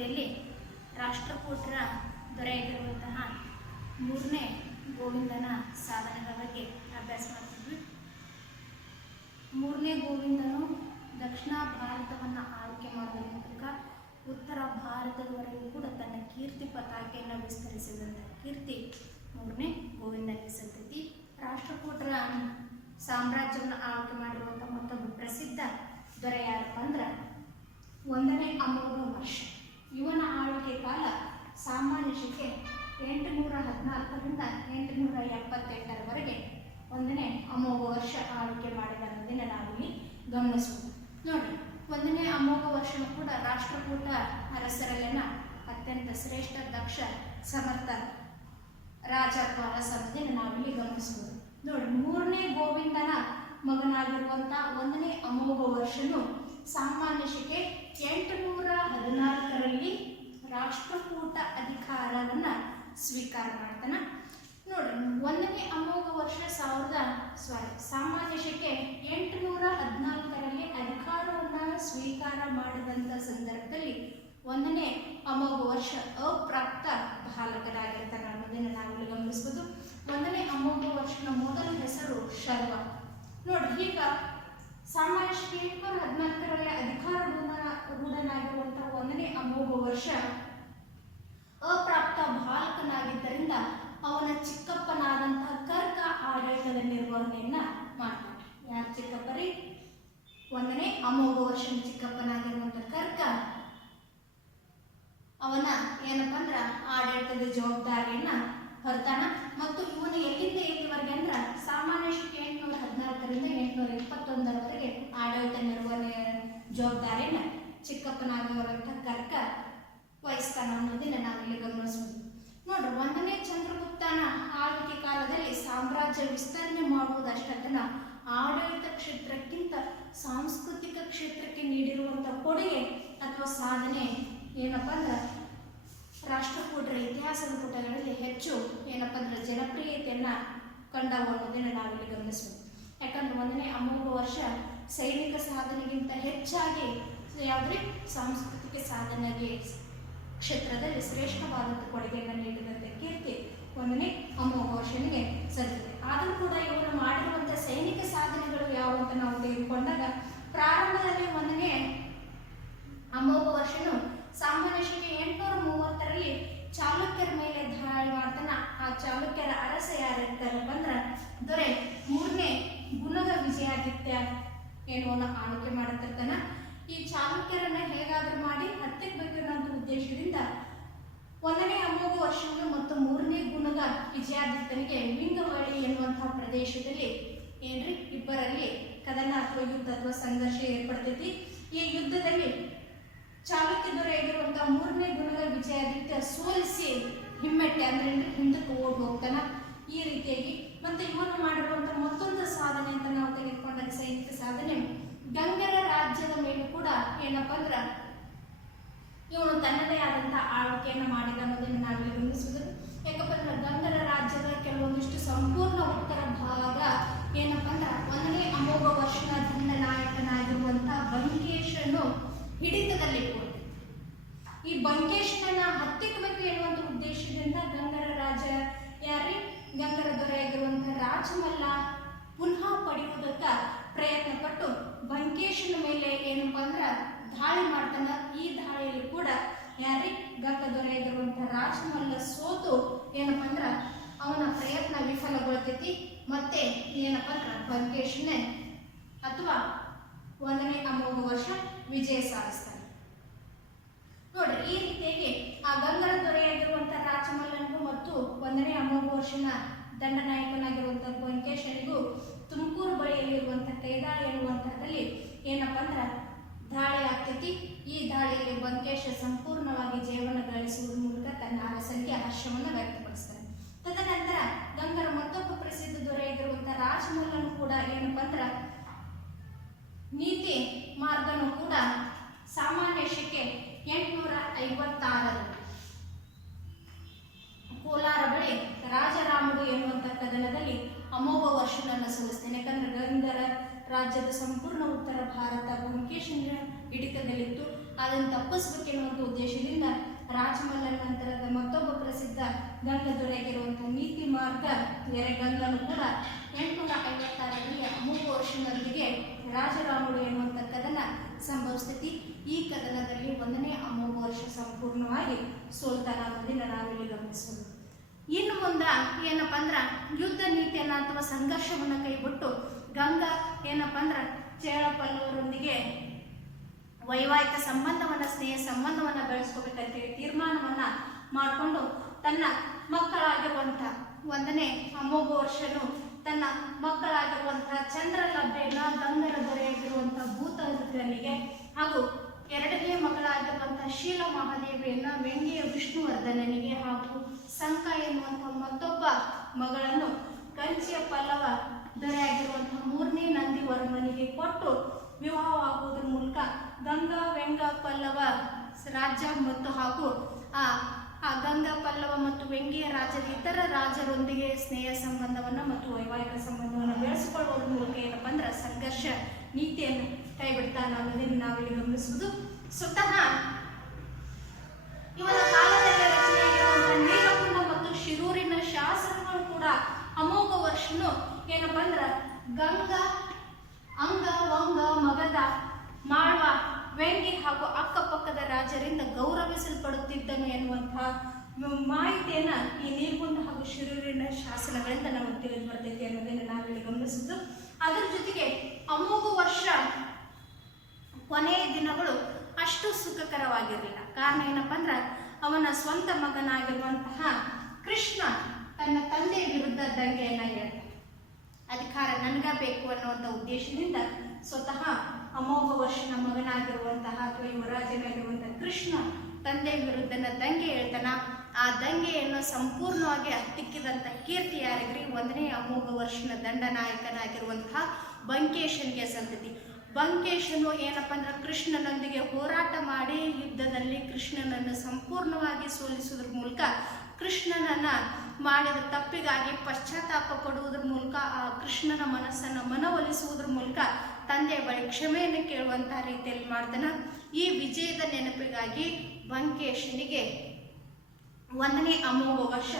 ತರಗತಿಯಲ್ಲಿ ರಾಷ್ಟ್ರಕೂಟರ ದೊರೆಯಾಗಿರುವಂತಹ 3ನೇ ಗೋವಿಂದನ ಸಾಧನೆಗಳ ಬಗ್ಗೆ ಅಭ್ಯಾಸ ಮಾಡ್ತಿದ್ವಿ. 3ನೇ ಗೋವಿಂದನು ದಕ್ಷಿಣ ಭಾರತವನ್ನು ಆಳ್ವಿಕೆ ಮಾಡುವ ಮೂಲಕ ಉತ್ತರ ಭಾರತದವರೆಗೂ ಕೂಡ ತನ್ನ ಕೀರ್ತಿ ಪತಾಕೆಯನ್ನು ವಿಸ್ತರಿಸಿದಂಥ ಕೀರ್ತಿ 3ನೇ ಗೋವಿಂದನಿಗೆ ಸಲ್ತೈತಿ. ರಾಷ್ಟ್ರಕೂಟರ ಸಾಮ್ರಾಜ್ಯವನ್ನು ಆಳ್ವಿಕೆ ಮಾಡಿರುವಂಥ ಮತ್ತೊಬ್ಬ ಪ್ರಸಿದ್ಧ ದೊರೆ ಯಾರಪ್ಪ ಅಂದ್ರೆ 1ನೇ ಅಮೋಘ ವರ್ಷ. ಇವನ ಆಳ್ವಿಕೆ ಕಾಲ ಸಾಮಾನ್ಯ ಶಕೆ 814ರಿಂದ 878ರವರೆಗೆ 1ನೇ ಅಮೋಘ ವರ್ಷ ಆಳ್ವಿಕೆ ಮಾಡಿದ ಅನ್ನೋದನ್ನು ನಾವಿಲ್ಲಿ ಗಮನಿಸಬಹುದು. ನೋಡಿ, 1ನೇ ಅಮೋಘ ವರ್ಷನೂ ಕೂಡ ರಾಷ್ಟ್ರಕೂಟ ಅರಸರಲ್ಲಿನ ಅತ್ಯಂತ ಶ್ರೇಷ್ಠ, ದಕ್ಷ, ಸಮರ್ಥ ರಾಜ ಅಥವಾ ಅರಸ ಅನ್ನೋದನ್ನು ನಾವಿಲ್ಲಿ ಗಮನಿಸಬಹುದು. ನೋಡಿ, 3ನೇ ಗೋವಿಂದನ ಮಗನಾಗಿರುವಂಥ 1ನೇ ಅಮೋಘ ವರ್ಷನು ಸಾಮಾನ್ಯ ಶಕೆ 814ರಲ್ಲಿ ರಾಷ್ಟ್ರಕೂಟ ಅಧಿಕಾರವನ್ನು ಸ್ವೀಕಾರ ಮಾಡ್ತಾನೆ. ನೋಡಿ, 1ನೇ ಅಮೋಘ ವರ್ಷ ಸಾಮಾನ್ಯ ಶಕೆ 814ರಲ್ಲಿ ಅಧಿಕಾರವನ್ನು ಸ್ವೀಕಾರ ಮಾಡಿದಂಥ ಸಂದರ್ಭದಲ್ಲಿ 1ನೇ ಅಮೋಘ ವರ್ಷ ಅಪ್ರಾಪ್ತ ಬಾಲಕರಾಗಿರ್ತಾನೆ ಅನ್ನೋದನ್ನು ನಾವಿಲ್ಲಿ ಗಮನಿಸ್ಬೋದು. 1ನೇ ಅಮೋಘ ವರ್ಷನ ಮೊದಲ ಹೆಸರು ಶರ್ವ. ನೋಡಿ, ಈಗ ಸಾಮಾನ್ಯ ಶಕೆ 814ರಲ್ಲಿ ಅಧಿಕಾರೂಢನಾಗಿರುವಂಥ 1ನೇ ಅಮೋಘ ವರ್ಷ ಅಪ್ರಾಪ್ತ ಬಾಲಕನಾಗಿದ್ದರಿಂದ ಅವನ ಚಿಕ್ಕಪ್ಪನಾದಂತಹ ಕರ್ಕ ಆಡಳಿತದ ನಿರ್ವಹಣೆಯನ್ನ ಮಾಡ್ತಾನೆ. ಯಾರು ಚಿಕ್ಕಪ್ಪರಿ? 1ನೇ ಅಮೋಘ ವರ್ಷನ ಚಿಕ್ಕಪ್ಪನಾಗಿರುವಂಥ ಕರ್ಕ ಅವನ ಏನಪ್ಪ ಅಂದ್ರ ಆಡಳಿತದ ಜವಾಬ್ದಾರಿಯನ್ನ ಹೊರತಾನ. ಮತ್ತು ಇವನು ಎಲ್ಲಿಂದ ಎಲ್ಲಿವರೆಗೆ ಅಂದ್ರ ಸಾಮಾನ್ಯ ಶಕೆ 814ರಿಂದ 821ರವರೆಗೆ ಆಡಳಿತ ನಿರ್ವಹಣೆಯ ಜವಾಬ್ದಾರಿಯನ್ನ ಚಿಕ್ಕಪ್ಪನಾಗಿರುವಂಥ ಕರ್ಕ ವಹಿಸ್ತಾನ ಅನ್ನೋದನ್ನ ನಾವಿಲ್ಲಿ ಗಮನಿಸಬಹುದು. ನೋಡ್ರಿ, 1ನೇ ಚಂದ್ರಗುಪ್ತನ ಆಳ್ವಿಕೆ ಕಾಲದಲ್ಲಿ ಸಾಮ್ರಾಜ್ಯ ವಿಸ್ತರಣೆ ಮಾಡುವುದಷ್ಟನ್ನ ಆಡಳಿತ ಕ್ಷೇತ್ರಕ್ಕಿಂತ ಸಾಂಸ್ಕೃತಿಕ ಕ್ಷೇತ್ರಕ್ಕೆ ನೀಡಿರುವಂಥ ಕೊಡುಗೆ ಅಥವಾ ಸಾಧನೆ ಏನಪ್ಪ ಅಂದ್ರೆ ರಾಷ್ಟ್ರಕೂಟರ ಇತಿಹಾಸದ ಪುಟಗಳಲ್ಲಿ ಹೆಚ್ಚು ಏನಪ್ಪ ಅಂದ್ರೆ ಜನಪ್ರಿಯತೆಯನ್ನು ಕಂಡವು ಅನ್ನೋದನ್ನು ನಾವಿಲ್ಲಿ ಗಮನಿಸಬಹುದು. ಯಾಕಂದ್ರೆ 1ನೇ ಅಮೋಘ ವರ್ಷ ಸೈನಿಕ ಸಾಧನೆಗಿಂತ ಹೆಚ್ಚಾಗಿ ಯಾವುದೇ ಸಾಂಸ್ಕೃತಿಕ ಸಾಧನೆಗೆ ಕ್ಷೇತ್ರದಲ್ಲಿ ಶ್ರೇಷ್ಠವಾದಂಥ ಕೊಡುಗೆಯನ್ನು ನೀಡಿದಂಥ ಕೀರ್ತಿ 1ನೇ ಅಮೋಘ ವರ್ಷನಿಗೆ ಸಲ್ಲಿದೆ. ಆದರೂ ಕೂಡ ಇವನು ಮಾಡಿರುವಂಥ ಸೈನಿಕ ಸಾಧನೆಗಳು ಯಾವ ಅಂತ ನಾವು ತೆಗೆದುಕೊಂಡಾಗ ಪ್ರಾರಂಭದಲ್ಲಿ 1ನೇ ಅಮೋಘ ವರ್ಷನು ಸಾಮಾನ್ಯ ಶಕೆ 830ರಲ್ಲಿ ಚಾಲುಕ್ಯರ ಮೇಲೆ ದಾಳಿ ಮಾಡ್ತಾನ. ಆ ಚಾಲುಕ್ಯರ ಅರಸ ಯಾರಿರ್ತಾರಪ್ಪ ಅಂದ್ರೆ ದೊರೆ 3ನೇ ಗುಣಗ ವಿಜಯಾದಿತ್ಯ ಎನ್ನುವನ್ನ ಆಳ್ವಿಕೆ ಮಾಡುತ್ತಿರ್ತಾನ. ಈ ಚಾಲುಕ್ಯರನ್ನ ಹೇಗಾದ್ರೂ ಮಾಡಿ ಹತ್ತಿರಬೇಕು ಅನ್ನೋ ಉದ್ದೇಶದಿಂದ 1ನೇ ಅಮೋಘ ವರ್ಷವನ್ನು ಮತ್ತು 3ನೇ ಗುಣಗ ವಿಜಯಾದಿತ್ಯನಿಗೆ ವಿಂಗವಳಿ ಎನ್ನುವಂತಹ ಪ್ರದೇಶದಲ್ಲಿ ಏನ್ರಿ ಇಬ್ಬರಲ್ಲಿ ಕದನ ಅಥವಾ ಯುದ್ಧ ಅಥವಾ ಸಂಘರ್ಷ ಏರ್ಪಡ್ತೈತಿ. ಈ ಯುದ್ಧದಲ್ಲಿ ಚಾಲುಕ್ಯ ದೊರೆಯಾಗಿರುವಂತಹ 3ನೇ ಗುಣಗ ವಿಜಯಾದಿತ್ಯ ಸೋಲಿಸಿ ಹಿಮ್ಮೆಟ್ಟೆ ಅಂದ್ರೆ ಹಿಂದಕ್ಕೆ ಓಡಿ ಹೋಗ್ತಾನ. ಈ ರೀತಿಯಾಗಿ ಮತ್ತೆ ಇವನು ಮಾಡಿರುವಂತಹ ಮತ್ತೊಂದು ಸಾಧನೆ ಅಂತ ನಾವು ತೆಗೆದುಕೊಂಡಾಗ ಸೈನಿಕ ಸಾಧನೆ ಗಂಗರ ರಾಜ್ಯದ ಮೇಲೂ ಕೂಡ ಏನಪ್ಪ ಅಂದ್ರ ಇವನು ತನ್ನದೇ ಆದಂತಹ ಆಳ್ವಿಕೆಯನ್ನು ಮಾಡಿದ ಅನ್ನೋದನ್ನು ನಾವಿಲ್ಲಿ ಗಮನಿಸುವುದು. ಯಾಕಪ್ಪ ಅಂದ್ರೆ ಗಂಗರ ರಾಜ್ಯದ ಕೆಲವೊಂದಿಷ್ಟು ಸಂಪೂರ್ಣ ಉತ್ತರ ಭಾಗ ಏನಪ್ಪ ಅಂದ್ರೆ 1ನೇ ಅಮೋಘ ವರ್ಷದ ದಂಡನಾಯಕನಾಗಿರುವಂತಹ ಬಂಕೇಶನು ಹಿಡಿತದಲ್ಲಿ ಕೂಡ ಈ ಬಂಕೇಶನನ್ನ ಹತ್ತಿಕ್ಕಬೇಕು ಎನ್ನುವಂಥ ಉದ್ದೇಶದಿಂದ ಗಂಗರ ರಾಜ ಯಾರೇ ಗಂಗರ ದೊರೆಯಾಗಿರುವಂತಹ ರಾಜಮಲ್ಲ ಪುನಃ ಪಡೆಯುವುದಕ್ಕೆ ಪ್ರಯತ್ನ ಪಟ್ಟು ಬಂಕೇಶನ ಮೇಲೆ ಏನಪ್ಪ ಅಂದ್ರೆ ದಾಳಿ ಮಾಡ್ತಾನ. ಈ ದಾಳಿಯಲ್ಲಿ ಕೂಡ ಯಾರೇ ಗಂಗ ದೊರೆಯಾಗಿರುವಂತಹ ರಾಜಮಲ್ಲ ಸೋತು ಏನಪ್ಪ ಅಂದ್ರೆ ಅವನ ಪ್ರಯತ್ನ ವಿಫಲಗೊಳ್ತೈತಿ. ಮತ್ತೆ ಏನಪ್ಪ ಅಂದ್ರೆ ಬಂಕೇಶನೇ ಅಥವಾ 1ನೇ ಅಮೋಘ ವರ್ಷ ವಿಜಯ ಸಾಧಿಸ್ತಾನೆ. ನೋಡ್ರಿ, ಈ ರೀತಿಯಾಗಿ ಆ ಗಂಗರ ದೊರೆಯಾಗಿರುವಂತಹ ರಾಜಮಲ್ಲನಿಗೂ ಮತ್ತು 1ನೇ ಅಮೋಘ ವರ್ಷನ ದಂಡನಾಯಕನಾಗಿರುವಂತಹ ಬಂಕೇಶನಿಗೂ ತುಮಕೂರು ಬಳಿಯಲ್ಲಿರುವಂತಹ ಕೈದಾಳಿ ಎನ್ನುವಂಥದ್ದಲ್ಲಿ ಏನಪ್ಪ ಅಂದ್ರೆ ದಾಳಿ ಆಗ್ತೈತಿ. ಈ ದಾಳಿಯಲ್ಲಿ ಬಂಕೇಶ ಸಂಪೂರ್ಣವಾಗಿ ಜೀವನ ಗಳಿಸುವ ಮೂಲಕ ತನ್ನ ಅರಸನಿಗೆ ಹರ್ಷವನ್ನು ವ್ಯಕ್ತಪಡಿಸ್ತಾನೆ. ತದನಂತರ ಗಂಗರ ಮತ್ತೊಬ್ಬ ಪ್ರಸಿದ್ಧ ದೊರೆಯಾಗಿರುವಂತಹ ರಾಜಮಲ್ಲನು ಕೂಡ ಏನಪ್ಪ ಅಂದ್ರೆ ನೀತಿ ಮಾರ್ಗನು ಕೂಡ ಸಾಮಾನ್ಯ ಶಕೆ 856ರಲ್ಲಿ ಕೋಲಾರ ಬಳಿ ರಾಜರಾಮುಡು ಎನ್ನುವಂಥ ಕದನದಲ್ಲಿ ಅಮೋಘ ವರ್ಷನನ್ನು ಸಲ್ಲಿಸ್ತೇನೆ. ಯಾಕಂದ್ರೆ ಗಂಗರ ರಾಜ್ಯದ ಸಂಪೂರ್ಣ ಉತ್ತರ ಭಾರತ ಬಂಕೇಶನ ಹಿಡಿತದಲ್ಲಿತ್ತು. ಅದನ್ನು ತಪ್ಪಿಸಬೇಕೆನ್ನುವಂಥ ಉದ್ದೇಶದಿಂದ ರಾಜಮಲ್ಲ ನಂತರದ ಮತ್ತೊಬ್ಬ ಪ್ರಸಿದ್ಧ ಗಂಗ ದೊರೆಯಾಗಿರುವಂತಹ ನೀತಿ ಮಾರ್ಗ ಎರೆಗಂಗನು ಕೂಡ 856ರಲ್ಲಿ ಅಮೋಘ ವರ್ಷದೊಂದಿಗೆ ರಾಜರಾಮುಡು ಎನ್ನುವಂಥ ಕದನ ಸಂಭವಿಸ್ತೈತಿ. ಈ ಕದನದಲ್ಲಿ 1ನೇ ಅಮೋಘ ವರ್ಷ ಸಂಪೂರ್ಣವಾಗಿ ಸೋಲ್ತಾನ ಅನ್ನೋದನ್ನ ನಾವಿಲ್ಲಿ ಗಮನಿಸಬಹುದು. ಇನ್ನು ಮುಂದೆ ಏನಪ್ಪ ಅಂದ್ರೆ ಯುದ್ಧ ನೀತಿಯನ್ನ ಅಥವಾ ಸಂಘರ್ಷವನ್ನು ಕೈಬಿಟ್ಟು ಗಂಗಾ ಏನಪ್ಪ ಅಂದ್ರೆ ಚೇಳ ಪಲ್ಲವರೊಂದಿಗೆ ವೈವಾಹಿಕ ಸಂಬಂಧವನ್ನ ಸ್ನೇಹ ಸಂಬಂಧವನ್ನ ಬೆಳೆಸ್ಕೋಬೇಕಂತೇಳಿ ತೀರ್ಮಾನವನ್ನ ಮಾಡಿಕೊಂಡು ತನ್ನ ಮಕ್ಕಳಾಗಿರುವಂಥ 1ನೇ ಅಮೋಘ ವರ್ಷನು ತನ್ನ ಮಕ್ಕಳಾಗಿರುವಂತಹ ಚಂದ್ರಲಭ್ಯನ ಗಂಗರ ದೊರೆಯಾಗಿರುವಂತಹ ಭೂತನಿಗೆ ಹಾಗೂ 2ನೇ ಮಗಳಾಗಿರುವಂತಹ ಶೀಲ ಮಹಾದೇವಿಯನ್ನ ವ್ಯಂಗ್ಯ ವಿಷ್ಣುವರ್ಧನನಿಗೆ ಹಾಗೂ ಸಂಕ ಎನ್ನುವಂತಹ ಮತ್ತೊಬ್ಬ ಮಗಳನ್ನು ಕಂಚಿಯ ಪಲ್ಲವ ದೊರೆಯಾಗಿರುವಂತಹ 3ನೇ ನಂದಿವರ್ಮನಿಗೆ ಕೊಟ್ಟು ವಿವಾಹವಾಗುವುದರ ಮೂಲಕ ಗಂಗಾ ವ್ಯಂಗ ಪಲ್ಲವ ರಾಜ್ಯ ಮತ್ತು ಹಾಗೂ ಆ ಗಂಗಾ ಪಲ್ಲವ ಮತ್ತು ವ್ಯಂಗ್ಯ ರಾಜ್ಯದ ಇತರ ರಾಜರೊಂದಿಗೆ ಸ್ನೇಹ ಸಂಬಂಧವನ್ನು ಮತ್ತು ವೈವಾಹಿಕ ಸಂಬಂಧವನ್ನು ಬೆಳೆಸಿಕೊಳ್ಳುವುದರ ಮೂಲಕ ಏನಪ್ಪ ಅಂದ್ರೆ ಸಂಘರ್ಷ ನೀತಿಯನ್ನು ಕೈಬಿಡ್ತಾನೆ ಅನ್ನೋದನ್ನು ನಾವಿಲ್ಲಿ ಗಮನಿಸುವುದು. ಸ್ವತಃ ಇವನ ಕಾಲದಲ್ಲಿ ರಚನೆಯಾಗಿರುವಂತಹ ನೀಲಕುಂಡ ಮತ್ತು ಶಿರೂರಿನ ಶಾಸನಗಳು ಕೂಡ ಅಮೋಘ ವರ್ಷನು ಏನಪ್ಪ ಅಂದ್ರೆ ಗಂಗಾ ಅಂಗ ವಂಗ ಮಗಧ ಮಾಳ್ವ ವ್ಯಂಗ್ಯ ಹಾಗೂ ಅಕ್ಕಪಕ್ಕದ ರಾಜರಿಂದ ಗೌರವಿಸಲ್ಪಡುತ್ತಿದ್ದನು ಎನ್ನುವಂತಹ ಮಾಹಿತಿಯನ್ನ ಈ ನೀಲಕುಂಡ ಹಾಗೂ ಶಿರೂರಿನ ಶಾಸನಗಳಿಂದ ನಮಗೆ ತಿಳಿದು ಬರ್ತೈತಿ ಅನ್ನೋದನ್ನು ನಾವಿಲ್ಲಿ ಗಮನಿಸಿದ್ದು. ಅದರ ಜೊತೆಗೆ ಅಮೋಘ ವರ್ಷ ಕೊನೆಯ ದಿನಗಳು ಅಷ್ಟು ಸುಖಕರವಾಗಿರಲಿಲ್ಲ. ಕಾರಣ ಏನಪ್ಪ ಅಂದ್ರೆ ಅವನ ಸ್ವಂತ ಮಗನಾಗಿರುವಂತಹ ಕೃಷ್ಣ ತನ್ನ ತಂದೆಯ ವಿರುದ್ಧ ದಂಗೆಯನ್ನ ಹೇಳ್ತಾನೆ. ಅಧಿಕಾರ ನನಗ ಬೇಕು ಅನ್ನುವಂಥ ಉದ್ದೇಶದಿಂದ ಸ್ವತಃ ಅಮೋಘ ವರ್ಷನ ಮಗನಾಗಿರುವಂತಹ ಅಥವಾ ಯುವರಾಜನಾಗಿರುವಂತಹ ಕೃಷ್ಣ ತಂದೆ ವಿರುದ್ಧನ ದಂಗೆ ಹೇಳ್ತಾನ. ಆ ದಂಗೆಯನ್ನು ಸಂಪೂರ್ಣವಾಗಿ ಹತ್ತಿಕ್ಕಿದಂಥ ಕೀರ್ತಿ ಯಾರಿಗ್ರಿ 1ನೇ ಅಮೋಘ ವರ್ಷನ ದಂಡನಾಯಕನಾಗಿರುವಂತಹ ಬಂಕೇಶನ್ಗೆ ಸಲ್ತೈತಿ. ಬಂಕೇಶನು ಏನಪ್ಪ ಅಂದ್ರೆ ಕೃಷ್ಣನೊಂದಿಗೆ ಹೋರಾಟ ಮಾಡಿ ಯುದ್ಧದಲ್ಲಿ ಕೃಷ್ಣನನ್ನು ಸಂಪೂರ್ಣವಾಗಿ ಸೋಲಿಸುವುದ್ರ ಮೂಲಕ ಕೃಷ್ಣನನ್ನ ಮಾಡಿದ ತಪ್ಪಿಗಾಗಿ ಪಶ್ಚಾತ್ತಾಪ ಪಡುವುದರ ಮೂಲಕ ಆ ಕೃಷ್ಣನ ಮನಸ್ಸನ್ನು ಮನವೊಲಿಸುವುದರ ಮೂಲಕ ತಂದೆಯ ಬಳಿ ಕ್ಷಮೆಯನ್ನು ಕೇಳುವಂತಹ ರೀತಿಯಲ್ಲಿ ಮಾಡ್ತಾನ. ಈ ವಿಜಯದ ನೆನಪಿಗಾಗಿ ಬಂಕೇಶನಿಗೆ 1ನೇ ಅಮೋಘ ವರ್ಷ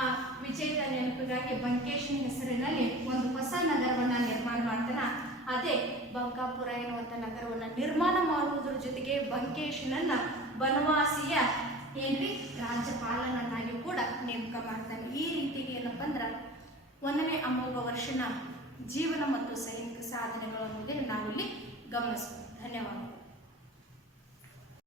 ಆ ವಿಜಯದ ನೆನಪಿಗಾಗಿ ಬಂಕೇಶನ ಹೆಸರಿನಲ್ಲಿ ಒಂದು ಹೊಸ ನಗರವನ್ನ ನಿರ್ಮಾಣ ಮಾಡ್ತಾನ. ಅದೇ ಬಂಕಾಪುರ ಎನ್ನುವಂಥ ನಗರವನ್ನ ನಿರ್ಮಾಣ ಮಾಡುವುದರ ಜೊತೆಗೆ ಬಂಕೇಶನನ್ನ ಬನವಾಸಿಯ ರಾಜ್ಯಪಾಲನನ್ನಾಗಿ ಕೂಡ ನೇಮಕ ಮಾಡ್ತಾನೆ. ಈ ರೀತಿಗೆ ಏನಪ್ಪ ಅಂದ್ರೆ 1ನೇ ಅಮೋಘ ವರ್ಷನ ಜೀವನ ಮತ್ತು ಸೈನಿಕ ಸಾಧನೆಗಳು ಅನ್ನೋದನ್ನು ನಾವಿಲ್ಲಿ ಗಮನಿಸ್ತೀವಿ. ಧನ್ಯವಾದಗಳು.